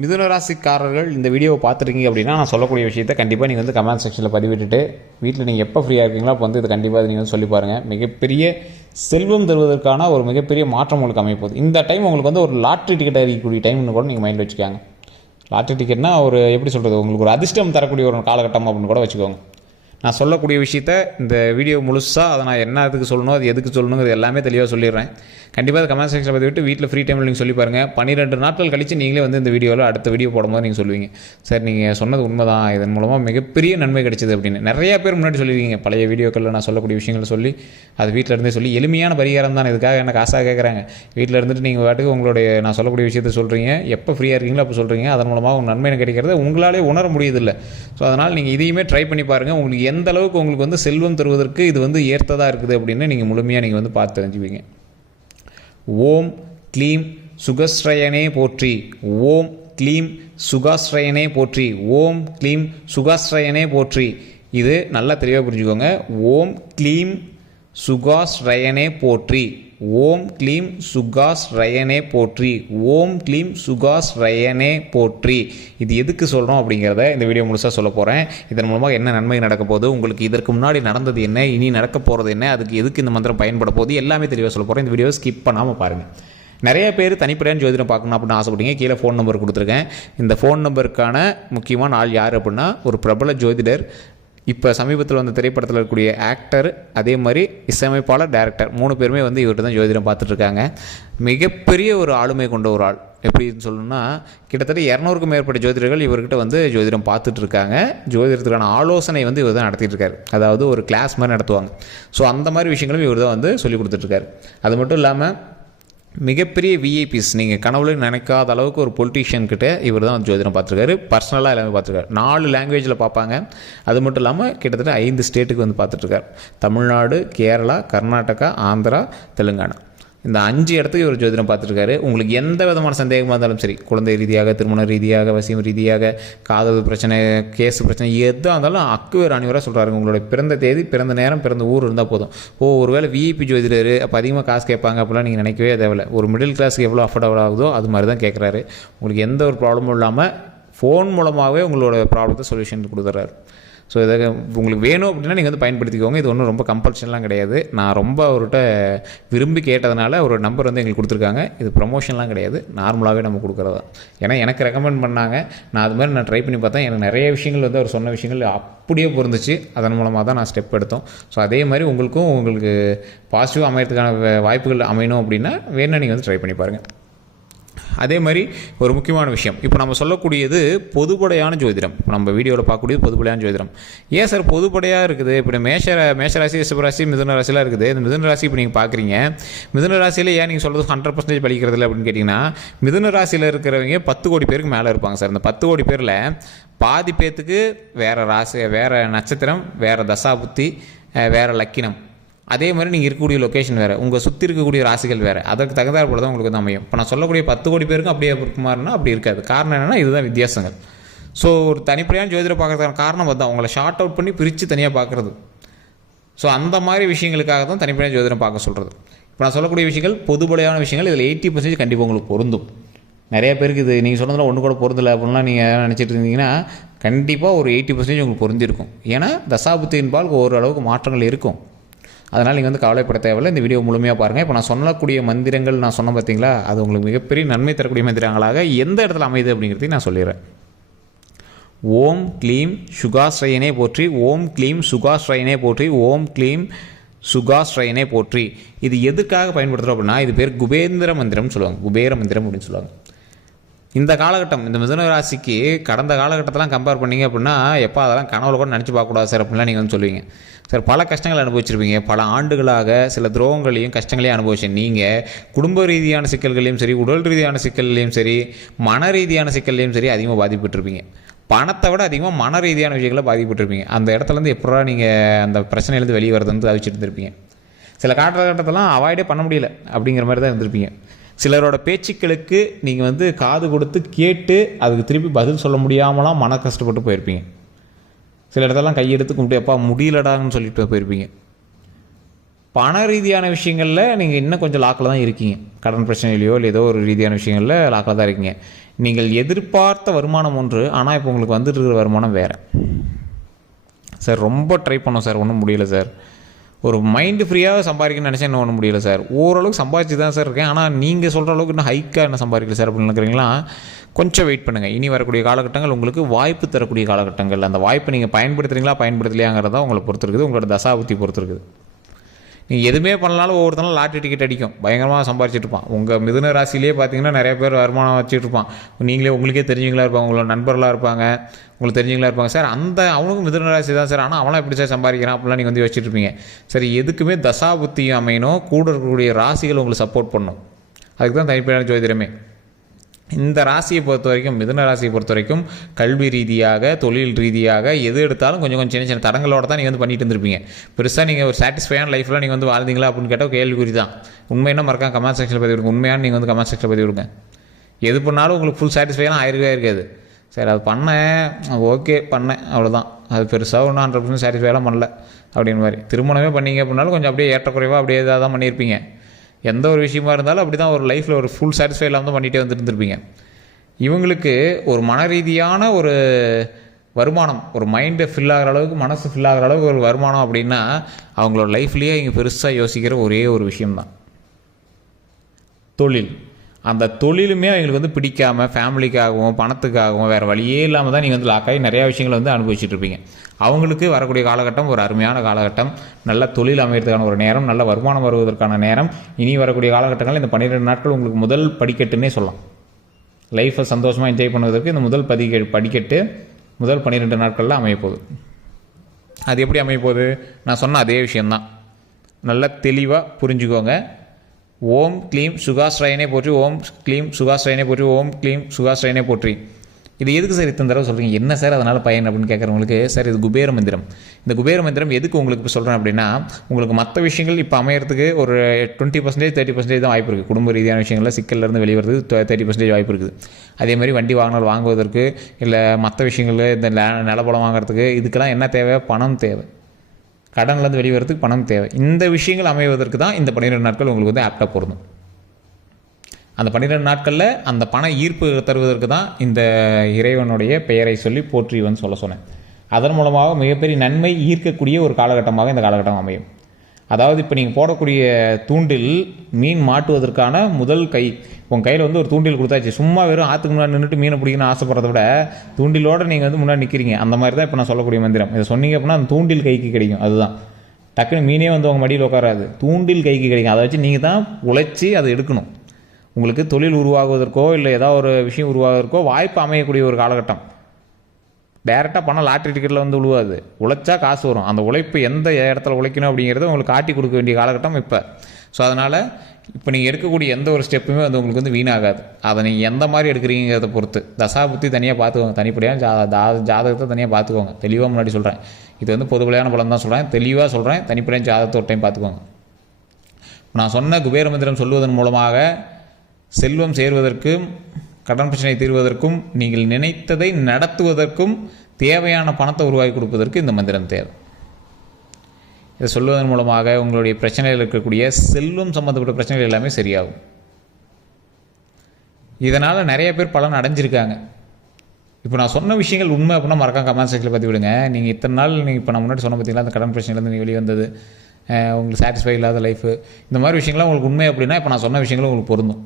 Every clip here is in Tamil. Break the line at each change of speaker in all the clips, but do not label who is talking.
மிதுன ராசிக்காரர்கள் இந்த வீடியோவை பார்த்துருக்கீங்க அப்படின்னா நான் சொல்லக்கூடிய விஷயத்தை கண்டிப்பாக நீங்கள் வந்து கமெண்ட் செக்ஷனில் பதிவிட்டுட்டு வீட்டில் நீங்கள் எப்போ ஃப்ரீயாக இருக்கீங்களோ அப்போ வந்து இது கண்டிப்பாக நீங்கள் வந்து சொல்லி பாருங்கள் மிகப்பெரிய செல்வம் தருவதற்கான ஒரு மிகப்பெரிய மாற்றம் உங்களுக்கு அமைய இந்த டைம் உங்களுக்கு வந்து ஒரு லாட்ரி டிக்கெட் அறியக்கூடிய டைம்னு கூட நீங்கள் மைண்டில் வச்சுக்காங்க. லாட்ரி டிக்கெட்னா ஒரு எப்படி சொல்கிறது உங்களுக்கு ஒரு அதிர்ஷ்டம் தரக்கூடிய ஒரு காலகட்டம் அப்படின்னு கூட வச்சுக்கோங்க. நான் சொல்லக்கூடிய விஷயத்த இந்த வீடியோ முழுசாக அதை நான் என்ன அதுக்கு சொல்லணும் அது எதுக்கு சொல்லணுங்கிறது எல்லாமே தெளிவாக சொல்லிடுறேன். கண்டிப்பாக கமெண்ட் செக்ஷனில் பற்றி விட்டு வீட்டில் ஃப்ரீ டைமில் நீங்கள் சொல்லி பாருங்கள் பன்னிரெண்டு நாட்கள் கழித்து நீங்களே வந்து இந்த வீடியோவில் அடுத்த வீடியோ போடும்போது நீங்கள் சொல்லுவீங்க. சார் நீங்கள் சொன்னது உண்மைதான். இதன் மூலமாக மிகப்பெரிய நன்மை கிடைச்சது அப்படின்னு. நிறையா பேர் முன்னாடி சொல்லியிருக்கீங்க. பழைய வீடியோக்களில் நான் சொல்லக்கூடிய விஷயங்கள் சொல்லி அது வீட்டில் இருந்தே சொல்லி எளிமையான பரிகாரம் தான். இதுக்காக எனக்கு காசாக கேட்குறாங்க வீட்டில் இருந்துட்டு நீங்கள் பாட்டுக்கு உங்களுடைய நான் சொல்லக்கூடிய விஷயத்தை சொல்கிறீங்க எப்போ ஃப்ரீயாக இருக்கீங்களோ அப்போ சொல்கிறீங்க அதன் மூலமாக உங்கள் நன்மை கிடைக்கிறது உங்களாலே உணர முடியுதில்ல ஸோ அதனால் நீங்கள் இதையுமே ட்ரை பண்ணி பாருங்கள் உங்களுக்கு எந்த அளவுக்கு உங்களுக்கு வந்து செல்வம் தருவதற்கு இது வந்து ஏற்றதாக இருக்குது அப்படின்னு நீங்கள் முழுமையாக நீங்கள் வந்து பார்த்து தெரிஞ்சுப்பீங்க. ஓம் க்ளீம் சுகஸ்ரயனே போற்றி. ஓம் க்ளீம் சுகாஸ்ரயனே போற்றி. ஓம் க்ளீம் சுகாஸ்ரயனே போற்றி. இது நல்லா தெளிவாக புரிஞ்சுக்கோங்க. ஓம் க்ளீம் சுகாஸ்ரயனே போற்றி. ஓம் க்ளீம் சுகாஸ் ரயனே போற்றி. ஓம் க்ளீம் சுகாஸ் ரயனே போற்றி. இது எதுக்கு சொல்கிறோம் அப்படிங்கிறத இந்த வீடியோ முழுசாக சொல்ல போகிறேன் இதன் மூலமாக என்ன நன்மை நடக்க போகுது உங்களுக்கு இதற்கு முன்னாடி நடந்தது என்ன இனி நடக்க போகிறது என்ன அதுக்கு எதுக்கு இந்த மந்திரம் பயன்பட போகுது எல்லாமே தெளிவாக சொல்ல போகிறேன் இந்த வீடியோ ஸ்கிப் பண்ணாமல் பாருங்கள் நிறைய பேர் தனிப்படையான ஜோதிடம் பார்க்கணும் அப்படின்னு ஆசைப்பட்டீங்க. கீழே ஃபோன் நம்பர் கொடுத்துருக்கேன். இந்த ஃபோன் நம்பருக்கான முக்கியமான ஆள் யார் அப்படின்னா ஒரு பிரபல ஜோதிடர் இப்போ சமீபத்தில் வந்த திரைப்படத்தில் இருக்கக்கூடிய ஆக்டர் அதே மாதிரி இசையமைப்பாளர் டேரக்டர் மூணு பேருமே வந்து இவர்கிட்ட தான் ஜோதிடம் பார்த்துட்ருக்காங்க மிகப்பெரிய ஒரு ஆளுமை கொண்ட ஒரு ஆள். எப்படின்னு சொல்லணும்னா கிட்டத்தட்ட இரநூறுக்கும் மேற்பட்ட ஜோதிடர்கள் இவர்கிட்ட வந்து ஜோதிடம் பார்த்துட்டு இருக்காங்க. ஜோதிடத்துக்கான ஆலோசனை வந்து இவர் தான் நடத்திட்டு இருக்காரு. அதாவது ஒரு கிளாஸ் மாதிரி நடத்துவாங்க. ஸோ அந்த மாதிரி விஷயங்களும் இவர் தான் வந்து சொல்லி கொடுத்துட்ருக்காரு அது மட்டும் இல்லாமல் மிகப்பெரிய விஐபிஸ் நீங்கள் கனவுல நினைக்காத அளவுக்கு ஒரு பொலிட்டீஷியன்கிட்ட இவர் தான் வந்து ஜோதிடம் பார்த்துருக்காரு. பர்சனலாக எல்லாமே பார்த்துருக்காரு. நாலு லாங்குவேஜில் பார்ப்பாங்க. அது மட்டும் இல்லாமல் கிட்டத்தட்ட ஐந்து ஸ்டேட்டுக்கு வந்து பார்த்துட்ருக்காரு தமிழ்நாடு கேரளா கர்நாடகா ஆந்திரா தெலுங்கானா. இந்த அஞ்சு இடத்துக்கு இவர் ஜோதிடம் பார்த்துருக்காரு. உங்களுக்கு எந்த விதமான சந்தேகமாக இருந்தாலும் சரி குழந்தை ரீதியாக திருமண ரீதியாக வசியம் ரீதியாக காதல் பிரச்சனை கேஸ் பிரச்சனை எதாக இருந்தாலும் அக்குவேர் அணிவராக சொல்கிறாரு உங்களுடைய பிறந்த தேதி பிறந்த நேரம் பிறந்த ஊர் இருந்தால் போதும். ஓ ஒருவேளை விஐபி ஜோதிடர் அப்போ அதிகமாக காசு கேட்பாங்க அப்படிலாம் நீங்கள் நினைக்கவே தேவையில்லை. ஒரு மிடில் கிளாஸுக்கு எவ்வளோ அஃபோர்டபுள் ஆகுதோ அது மாதிரி தான் கேட்குறாரு உங்களுக்கு எந்த ஒரு ப்ராப்ளமும் இல்லாமல் ஃபோன் மூலமாகவே உங்களோட ப்ராப்ளத்தை சொல்யூஷன் கொடுத்துட்றாரு ஸோ இதை உங்களுக்கு வேணும் அப்படின்னா நீங்கள் வந்து பயன்படுத்திக்கோங்க. இது ஒன்றும் ரொம்ப கம்பல்ஷன்லாம் கிடையாது. நான் ரொம்ப அவர்கிட்ட விரும்பி கேட்டதுனால ஒரு நம்பர் வந்து எங்களுக்கு கொடுத்துருக்காங்க. இது ப்ரொமோஷன்லாம் கிடையாது. நார்மலாகவே நம்ம கொடுக்குறதா. ஏன்னா எனக்கு ரெக்கமெண்ட் பண்ணாங்க. நான் அது மாதிரி நான் ட்ரை பண்ணி பார்த்தேன். எனக்கு நிறைய விஷயங்கள் வந்து அவர் சொன்ன விஷயங்கள் அப்படியே பொருந்துச்சு அதன் மூலமாக தான் நான் ஸ்டெப் எடுத்தோம். ஸோ அதே மாதிரி உங்களுக்கும் உங்களுக்கு பாசிட்டிவ் அமையறதுக்கான வ- வாய்ப்புகள் அமையணும் அப்படின்னா வேணா நீங்கள் வந்து ட்ரை பண்ணி பாருங்கள் அதே மாதிரி ஒரு முக்கியமான விஷயம். இப்போ நம்ம சொல்லக்கூடியது பொதுப்படையான ஜோதிடம். இப்போ நம்ம வீடியோவில் பார்க்கக்கூடியது பொதுப்படையான ஜோதிடம். ஏன் சார் பொதுப்படையாக இருக்குது? இப்போ மேஷ மேஷராசி ரிஷபராசி மிதுன ராசிலாம் இருக்குது. இந்த மிதுன ராசி இப்போ நீங்கள் பார்க்குறீங்க. மிதுன ராசியில் ஏன் நீங்கள் சொல்கிறது ஹண்ட்ரட் பர்சன்டேஜ் படிக்கிறது இல்லை அப்படின்னு கேட்டிங்கன்னா மிதுன ராசியில் இருக்கிறவங்க பத்து கோடி பேருக்கு மேலே இருப்பாங்க சார். இந்த பத்து கோடி பேரில் பாதி பேர்த்துக்கு வேறு ராசி வேறு நட்சத்திரம் வேறு தசாபுத்தி வேறு லக்கினம். அதே மாதிரி நீங்கள் இருக்கக்கூடிய லொக்கேஷன் வேறு. உங்கள் சுற்றி இருக்கக்கூடிய ராசிகள் வேறு. அதற்கு தகுந்தாற் போல தான் உங்களுக்கு வந்து அமையும். இப்போ நான் சொல்லக்கூடிய பத்து கோடி பேருக்கும் அப்படியே இருக்குமாறுனா அப்படி இருக்காது. காரணம் என்னென்னா இதுதான் வித்தியாசங்கள். ஸோ ஒரு தனிப்படையான ஜோதிடம் பார்க்கறதுக்கான காரணம் அதுதான் உங்களை ஷார்ட் அவுட் பண்ணி பிரித்து தனியாக பார்க்குறது. ஸோ அந்த மாதிரி விஷயங்களுக்காக தான் தனிப்படையான ஜோதிடம் பார்க்க சொல்கிறது இப்போ நான் சொல்லக்கூடிய விஷயங்கள் பொதுப்படையான விஷயங்கள் இதில் எயிட்டி பர்சன்டேஜ் கண்டிப்பாக உங்களுக்கு பொருந்தும். நிறைய பேருக்கு இது நீங்கள் சொன்னதில் ஒன்று கூட பொருந்தலை அப்படின்லாம் நீங்கள் நினச்சிட்டு இருந்தீங்கன்னா கண்டிப்பாக ஒரு எயிட்டி பர்சன்டேஜ் உங்களுக்கு பொருந்திருக்கும். ஏன்னா தசாபுத்தின்பால் ஓரளவுக்கு மாற்றங்கள் இருக்கும். அதனால் நீங்கள் வந்து கவலைப்பட தேவையில்லை. இந்த வீடியோ முழுமையாக பாருங்கள் இப்போ நான் சொல்லக்கூடிய மந்திரங்கள் நான் சொன்னேன் பார்த்தீங்களா அது உங்களுக்கு மிகப்பெரிய நன்மை தரக்கூடிய மந்திரங்களாக எந்த இடத்துல அமையுது அப்படிங்கிறதையும் நான் சொல்லிடுறேன். ஓம் க்ளீம் சுகாஸ்ரயனே போற்றி. ஓம் க்ளீம் சுகாஸ்ரயனே போற்றி. ஓம் க்ளீம் சுகாஸ்ரயனே போற்றி. இது எதுக்காக பயன்படுத்துகிறோம் அப்படின்னா இது பேர் குபேந்திர மந்திரம்னு சொல்லுவாங்க. குபேர மந்திரம் அப்படின்னு சொல்லுவாங்க. இந்த காலகட்டம் இந்த மிதுன ராசிக்கு கடந்த காலகட்டத்தெல்லாம் கம்பேர் பண்ணீங்க அப்படின்னா எப்போ அதெல்லாம் கனவுல கூட நினச்சி பார்க்கக்கூடாது சார் அப்படின்லாம் நீங்கள் வந்து சொல்லுவீங்க. சார் பல கஷ்டங்களை அனுபவிச்சிருப்பீங்க. பல ஆண்டுகளாக சில துரோகங்களையும் கஷ்டங்களையும் அனுபவிச்சேன் நீங்கள் குடும்ப ரீதியான சிக்கல்களையும் சரி உடல் ரீதியான சிக்கல்லையும் சரி மன ரீதியான சிக்கல்லையும் சரி அதிகமாக பாதிப்பட்டிருப்பீங்க பணத்தை விட அதிகமாக மன ரீதியான விஷயங்களை பாதிப்பட்டிருப்பீங்க அந்த இடத்துலேருந்து எப்படா நீங்கள் அந்த பிரச்சனையிலேருந்து வெளியே வரதுன்னு தவிச்சிட்டு இருந்திருப்பீங்க. சில காலகட்டத்தெல்லாம் அவாய்டே பண்ண முடியல அப்படிங்கிற மாதிரி தான் இருந்திருப்பீங்க. சிலரோட பேச்சுக்களுக்கு நீங்கள் வந்து காது கொடுத்து கேட்டு அதுக்கு திருப்பி பதில் சொல்ல முடியாமலாம் மன கஷ்டப்பட்டு போயிருப்பீங்க. சில இடத்தெல்லாம் கையெடுத்து கும்பிட்டு எப்பா முடியலடான்னு சொல்லிட்டு போயிருப்பீங்க. பண ரீதியான விஷயங்களில் நீங்கள் இன்னும் கொஞ்சம் லாக்கில் தான் இருக்கீங்க. கடன் பிரச்சனையிலையோ இல்லை ஏதோ ஒரு ரீதியான விஷயங்களில் லாக்கில் தான் இருக்கீங்க. நீங்கள் எதிர்பார்த்த வருமானம் ஒன்று ஆனால் இப்போ உங்களுக்கு வந்துட்டு இருக்கிற வருமானம் வேறு. சார் ரொம்ப ட்ரை பண்ணோம் சார். ஒன்றும் முடியல சார். ஒரு மைண்டு ஃப்ரீயாக சம்பாதிக்கணும்னு நினச்சா இன்னும் ஒன்றும் முடியல சார். ஓரளவுக்கு சம்பாதிச்சு தான் சார் இருக்கேன். ஆனால் நீங்கள் சொல்கிற அளவுக்கு இன்னும் ஹைக்காக என்ன சம்பாதிக்கல சார் அப்படின்னு நினைக்கிறீங்களா? கொஞ்சம் வெயிட் பண்ணுங்கள் இனி வரக்கூடிய காலகட்டங்கள் உங்களுக்கு வாய்ப்பு தரக்கூடிய காலகட்டங்கள். அந்த வாய்ப்பை நீங்கள் பயன்படுத்துறீங்களா பயன்படுத்தலையாங்கிறத உங்களை பொறுத்து இருக்குது உங்களோட தசாபுத்தி பொறுத்துருக்குது. நீ எதுவுமே பண்ணலாலும் ஒவ்வொருத்தனும் லாட்ரி டிக்கெட் அடிக்கும். பயங்கரமாக சம்பாரிச்சிட்டு இருப்பான். உங்கள் மிதுன ராசிலேயே பார்த்தீங்கன்னா நிறைய பேர் வருமானம் வச்சுட்டு இருப்பான். நீங்களே உங்களுக்கே தெரிஞ்சவங்களா இருப்பாங்க. உங்களோட நண்பர்களாக இருப்பாங்க. உங்களுக்கு தெரிஞ்சவங்களா இருப்பாங்க. சார் அந்த அவனுக்கும் மிதுன ராசி தான் சார். ஆனால் அவனாக எப்படி சார் சம்பாதிக்கிறான் அப்படிலாம் நீங்கள் வந்து வச்சுட்டு இருப்பீங்க. சரி எதுக்குமே தசா புத்தி அமையணும். கூட இருக்கக்கூடிய ராசிகள் உங்களுக்கு சப்போர்ட் பண்ணும். அதுக்கு தான் தனிப்படையான ஜோதிடமே. இந்த ராசியை பொறுத்த வரைக்கும் மிதுன ராசியை பொறுத்த வரைக்கும் கல்வி ரீதியாக தொழில் ரீதியாக எது எடுத்தாலும் கொஞ்சம் கொஞ்சம் சின்ன சின்ன தடங்களோட தான் நீங்கள் வந்து பண்ணிட்டு இருந்திருப்பீங்க. பெருசாக நீங்கள் ஒரு சாட்டிஸ்ஃபையான லைஃப்பில் நீங்கள் வந்து வாழ்ந்தீங்களா அப்படின்னு கேட்டால் கேள்விக்குறி தான். உண்மையான மறக்காம கமெண்ட் செக்ஷனில் பதிவு விடுங்க உண்மையான நீங்கள் வந்து கமெண்ட் செக்ஷனில் பதிவு எது பண்ணாலும் உங்களுக்கு ஃபுல் சாட்டிஸ்ஃபையான ஆயிருக்கவே இருக்காது. சரி அது பண்ணேன். ஓகே பண்ணேன். அவ்வளோதான் அது பெருசாக ஒன்றும் ஹண்ட்ரட் பர்சன்ட் சாட்டிஸ்ஃபைலாம் பண்ணல. அப்படின்னு மாதிரி. திருமணமே பண்ணீங்க அப்படின்னாலும் கொஞ்சம் அப்படியே ஏற்றக்குறைவாக அப்படியே இதாக தான் பண்ணியிருப்பீங்க. எந்த ஒரு விஷயமா இருந்தாலும் அப்படி தான் ஒரு லைஃப்பில் ஒரு ஃபுல் சாட்டிஸ்ஃபை இல்லாமல் தான் பண்ணிகிட்டே வந்துருந்துருப்பீங்க இவங்களுக்கு ஒரு மன ரீதியான ஒரு வருமானம் ஒரு மைண்டை ஃபில் ஆகிற அளவுக்கு மனசு ஃபில் ஆகிற அளவுக்கு ஒரு வருமானம் அப்படின்னா அவங்களோட லைஃப்லேயே இங்கே பெருசாக யோசிக்கிற ஒரே ஒரு விஷயம்தான். தொழில். அந்த தொழிலுமே அவங்களுக்கு வந்து பிடிக்காம ஃபேமிலிக்காகவும் பணத்துக்காகவும் வேறு வழியே இல்லாமல் தான் நீங்கள் வந்து லாக்காகி நிறையா விஷயங்களை வந்து அனுபவிச்சுட்டு இருப்பீங்க. அவங்களுக்கு வரக்கூடிய காலகட்டம் ஒரு அருமையான காலகட்டம். நல்ல தொழில் அமைகிறதுக்கான ஒரு நேரம் நல்ல வருமானம் வருவதற்கான நேரம். இனி வரக்கூடிய காலகட்டங்கள் இந்த பன்னிரெண்டு நாட்கள் உங்களுக்கு முதல் படிக்கட்டுன்னே சொல்லலாம். லைஃப்பை சந்தோஷமாக என்ஜாய் பண்ணுவதற்கு இந்த முதல் பதிக படிக்கட்டு முதல் பன்னிரெண்டு நாட்களில் அமையப்போகுது. அது எப்படி அமையப்போகுது? நான் சொன்ன அதே விஷயந்தான் நல்லா தெளிவாக புரிஞ்சுக்கோங்க. ஓம் க்ளீம் சுகாஸ்ரயனே போற்றி ஓம் க்ளீம் சுகாஸ்ரயனே போற்றி ஓம் க்ளீம் சுகாஸ்ரயனே போற்றி. இது எதுக்கு சார் இத்தனை தடவை சொல்கிறீங்க என்ன சார் அதனால் பயன் அப்படின்னு கேட்குறவங்களுக்கு சார் இது குபேர மந்திரம். இந்த குபேர மந்திரம் எதுக்கு உங்களுக்கு இப்போ சொல்கிறேன் அப்படின்னா உங்களுக்கு மற்ற விஷயங்கள் இப்போ அமையறதுக்கு ஒரு டுவெண்ட்டி பர்சன்டேஜ் தேர்ட்டி பர்சன்டேஜ் தான் வாய்ப்பு இருக்குது குடும்ப ரீதியான விஷயங்களில் சிக்கல்லேருந்து வெளிவரது தேர்ட்டி பர்சன்டேஜ் வாய்ப்பு இருக்குது. அதே மாதிரி வண்டி வாங்கினால் வாங்குவதற்கு இல்லை மற்ற விஷயங்கள் இந்த நிலப்படம் வாங்குறதுக்கு இதுக்கெல்லாம் என்ன தேவை? பணம் தேவை. கடன்லேருந்து வெளிவரத்துக்கு பணம் தேவை. இந்த விஷயங்கள் அமைவதற்கு தான் இந்த பன்னிரெண்டு நாட்கள் உங்களுக்கு வந்து ஆப்டாக பொருந்தும். அந்த பன்னிரெண்டு நாட்களில் அந்த பண ஈர்ப்பு தருவதற்கு தான் இந்த இறைவனுடைய பெயரை சொல்லி போற்றிவன் சொல்ல சொன்னேன். அதன் மூலமாக மிகப்பெரிய நன்மை ஈர்க்கக்கூடிய ஒரு காலகட்டமாக இந்த காலகட்டம் அமையும். அதாவது இப்போ நீங்கள் போடக்கூடிய தூண்டில் மீன் மாட்டுவதற்கான முதல் கை. உங்கள் கையில் வந்து ஒரு தூண்டில் கொடுத்தாச்சு. சும்மா வெறும் ஆற்றுக்கு முன்னாடி நின்றுட்டு மீனை பிடிக்கணும்னு ஆசைப்படுறத விட தூண்டிலோடு நீங்கள் வந்து முன்னாடி நிற்கிறீங்க அந்த மாதிரி தான் இப்போ நான் சொல்லக்கூடிய மந்திரம். இதை சொன்னீங்க அப்படின்னா அந்த தூண்டில் கைக்கு கிடைக்கும். அதுதான். டக்குனு மீனே வந்து உங்கள் மடியில் உட்காராது. தூண்டில் கைக்கு கிடைக்கும். அதை வச்சு நீங்கள் தான் உழைச்சி அதை எடுக்கணும். உங்களுக்கு தொழில் உருவாகுவதற்கோ இல்லை ஏதாவது ஒரு விஷயம் உருவாகுவதற்கோ வாய்ப்பு அமையக்கூடிய ஒரு காலகட்டம். டேரெக்டாக பணம் லாட்ரி டிக்கெட்டில் வந்து விழுவாது உழைச்சா காசு வரும். அந்த உழைப்பு எந்த இடத்துல உழைக்கணும் அப்படிங்கிறத உங்களுக்கு காட்டி கொடுக்க வேண்டிய காலகட்டம் இப்போ. ஸோ அதனால் இப்போ நீங்கள் எடுக்கக்கூடிய எந்த ஒரு ஸ்டெப்புமே வந்து உங்களுக்கு வந்து வீணாகாது. அதை நீங்கள் எந்த மாதிரி எடுக்கிறீங்கிறத பொறுத்து. தசா புத்தி தனியாக பார்த்துக்கோங்க தனிப்படியாக ஜா ஜா- ஜாதகத்தை தனியாக பார்த்துக்கோங்க தெளிவாக முன்னாடி சொல்கிறேன் இது வந்து பொதுவலையான பலம் தான் சொல்கிறேன் தெளிவாக சொல்கிறேன் தனிப்படையாக ஜாதகத்தை ஒரு டைம் பார்த்துக்கோங்க நான் சொன்ன குபேர மந்திரம் சொல்வதன் மூலமாக செல்வம் சேர்வதற்கும் கடன் பிரச்சனை தீர்வதற்கும் நீங்கள் நினைத்ததை நடத்துவதற்கும் தேவையான பணத்தை உருவாக்கி கொடுப்பதற்கு இந்த மந்திரம் தேவை. இதை சொல்வதன் மூலமாக உங்களுடைய பிரச்சனையில் இருக்கக்கூடிய செல்வம் சம்மந்தப்பட்ட பிரச்சனைகள் எல்லாமே சரியாகும். இதனால் நிறைய பேர் பலன் அடைஞ்சிருக்காங்க. இப்போ நான் சொன்ன விஷயங்கள் உண்மை அப்படின்னா மறக்காம கமெண்ட் செக்ஷனில் பற்றி விடுங்க நீங்கள் இத்தனை நாள் நீங்கள் இப்போ நான் முன்னாடி சொன்ன பார்த்தீங்களா அந்த கடன் பிரச்சனையிலேருந்து நீங்கள் வெளியே வந்தது உங்களுக்கு சாட்டிஸ்ஃபை இல்லாத லைஃபு இந்த மாதிரி விஷயங்கள்லாம் உங்களுக்கு உண்மை அப்படின்னா இப்போ நான் சொன்ன விஷயங்களும் உங்களுக்கு பொருந்தும்.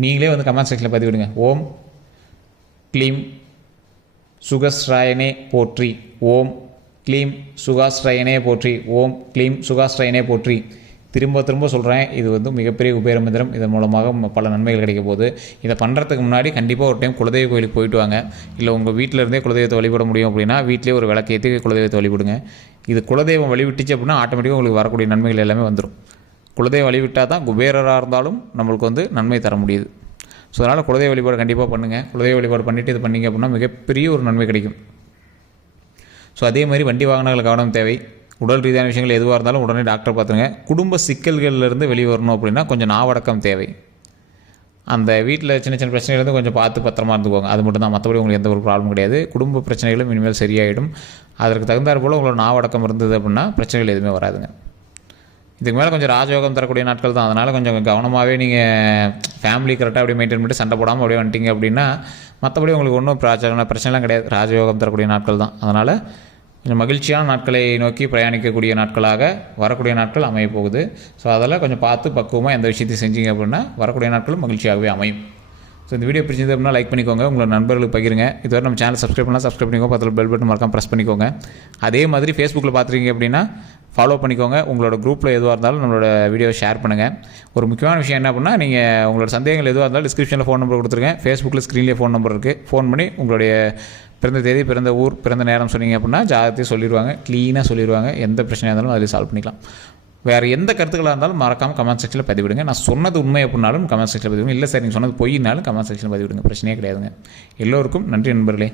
நீங்களே வந்து கமெண்ட் செக்ஷனில் பதிவு விடுங்க ஓம் க்ளீம் சுகஸ்ராயனே போற்றி. ஓம் க்ளீம் சுகாஸ்ரயனே போற்றி. ஓம் க்ளீம் சுகாஸ்ரயனே போற்றி. திரும்ப திரும்ப சொல்கிறேன் இது வந்து மிகப்பெரிய குபேர இதன் மூலமாக பல நன்மைகள் கிடைக்க போகுது. இதை பண்ணுறதுக்கு முன்னாடி கண்டிப்பாக ஒரு டைம் குலதெய்வ கோயிலுக்கு போயிட்டு வாங்க. இல்லை உங்கள் வீட்டில் இருந்தே குலதெய்வத்தை வழிபட முடியும் அப்படின்னா வீட்டிலே ஒரு விளக்கேற்றி குலதெய்வத்தை வழிபடுங்க. இது குலதெய்வம் வழிவிட்டுச்சு அப்படின்னா ஆட்டோமேட்டிக்காக உங்களுக்கு வரக்கூடிய நன்மைகள் எல்லாமே வந்துடும் குலதெய்வம் வழிவிட்டால் தான் குபேரராக இருந்தாலும் நம்மளுக்கு வந்து நன்மை தர முடியுது. ஸோ அதனால் குலதெய்வ வழிபாடு கண்டிப்பாக பண்ணுங்கள் குலதெய்வ வழிபாடு பண்ணிவிட்டு இது பண்ணீங்க அப்படின்னா மிகப்பெரிய ஒரு நன்மை கிடைக்கும். ஸோ அதே மாதிரி வண்டி வாகனங்கள் கவனம் தேவை. உடல் ரீதியான விஷயங்கள் எதுவாக இருந்தாலும் உடனே டாக்டர் பார்த்துருங்க. குடும்ப சிக்கல்கள்லேருந்து வெளியே வரணும் அப்படின்னா கொஞ்சம் நாவடக்கம் தேவை. அந்த வீட்டில் சின்ன சின்ன பிரச்சனைகள் கொஞ்சம் பார்த்து பத்திரமா இருந்துக்கோங்க. அது மட்டும் தான். மற்றபடி உங்களுக்கு எந்த ஒரு ப்ராப்ளம் கிடையாது. குடும்ப பிரச்சனைகளும் இனிமேல் சரியாயிடும். அதற்கு தகுந்தாற் போல் உங்களோட நாவடக்கம் இருந்தது அப்படின்னா பிரச்சனைகள் எதுவுமே வராதுங்க. இதுக்கு மேலே கொஞ்சம் ராஜயோகம் தரக்கூடிய நாட்கள் தான். அதனால் கொஞ்சம் கவனமாகவே நீங்கள் ஃபேமிலி கரெக்டாக அப்படியே மெயின்டைன் பண்ணிட்டு சண்டை போடாமல் அப்படியே வந்துட்டீங்க அப்படின்னா மற்றபடி உங்களுக்கு ஒன்றும் பிரச்சனை பிரச்சனைலாம் கிடையாது. ராஜயோகம் தரக்கூடிய நாட்கள் தான். அதனால் கொஞ்சம் மகிழ்ச்சியான நாட்களை நோக்கி பிரயாணிக்கக்கூடிய நாட்களாக வரக்கூடிய நாட்கள் அமைய போகுது ஸோ அதெல்லாம் கொஞ்சம் பார்த்து பக்குவமாக எந்த விஷயத்தையும் செஞ்சீங்க அப்படின்னா வரக்கூடிய நாட்களும் மகிழ்ச்சியாகவே அமையும். ஸோ இந்த வீடியோ பிடிச்சது அப்படின்னா லைக் பண்ணிக்கோங்க. உங்களோட நண்பர்களுக்கு பகிருங்க. இதுவரை நம்ம சேனல் சப்ஸ்கிரைப் பண்ணலாம் சப்ஸ்கிரைப் பண்ணிக்கோங்க. பக்கத்தில் பெல் பட்டன் மறக்காம ப்ரெஸ் பண்ணிக்கோங்க. அதே மாதிரி ஃபேஸ்புக்கில் பார்த்துருக்கீங்க அப்படின்னா ஃபாலோ பண்ணிக்கோங்க. உங்களோட குரூப்பில் எதுவாக இருந்தாலும் நம்மளோட வீடியோவை ஷேர் பண்ணுங்கள் ஒரு முக்கியமான விஷயம் என்ன அப்படின்னா நீங்கள் உங்களோட சந்தேகங்கள் எதுவாக இருந்தாலும் டிஸ்கிரிப்ஷனில் ஃபோன் நம்பர் கொடுத்துருங்க. ஃபேஸ்புக்கில் ஸ்க்ரீன்லேயே ஃபோன் நம்பர் இருக்குது ஃபோன் பண்ணி உங்களுடைய பிறந்த தேதி பிறந்த ஊர் பிறந்த நேரம் சொன்னீங்க அப்படின்னா ஜாதகத்தையும் சொல்லிடுவாங்க. க்ளீனாக சொல்லிடுவாங்க. எந்த பிரச்சனையாக இருந்தாலும் அதில் சால்வ் பண்ணிக்கலாம். வேறு எந்த கருத்துக்களாக இருந்தாலும் மறக்காமல் கமெண்ட் செக்ஷனில் பதிவிடுங்க. நான் சொன்னது உண்மை அப்படின்னாலும் கமெண்ட் செக்ஷனில் பதிவிடுங்க. இல்லை சார் நீங்கள் சொன்னது பொய்னாலும் கமெண்ட் செக்ஷனில் பதிவிடுங்க. பிரச்சனையே கிடையாதுங்க. எல்லோருக்கும் நன்றி நண்பர்களே.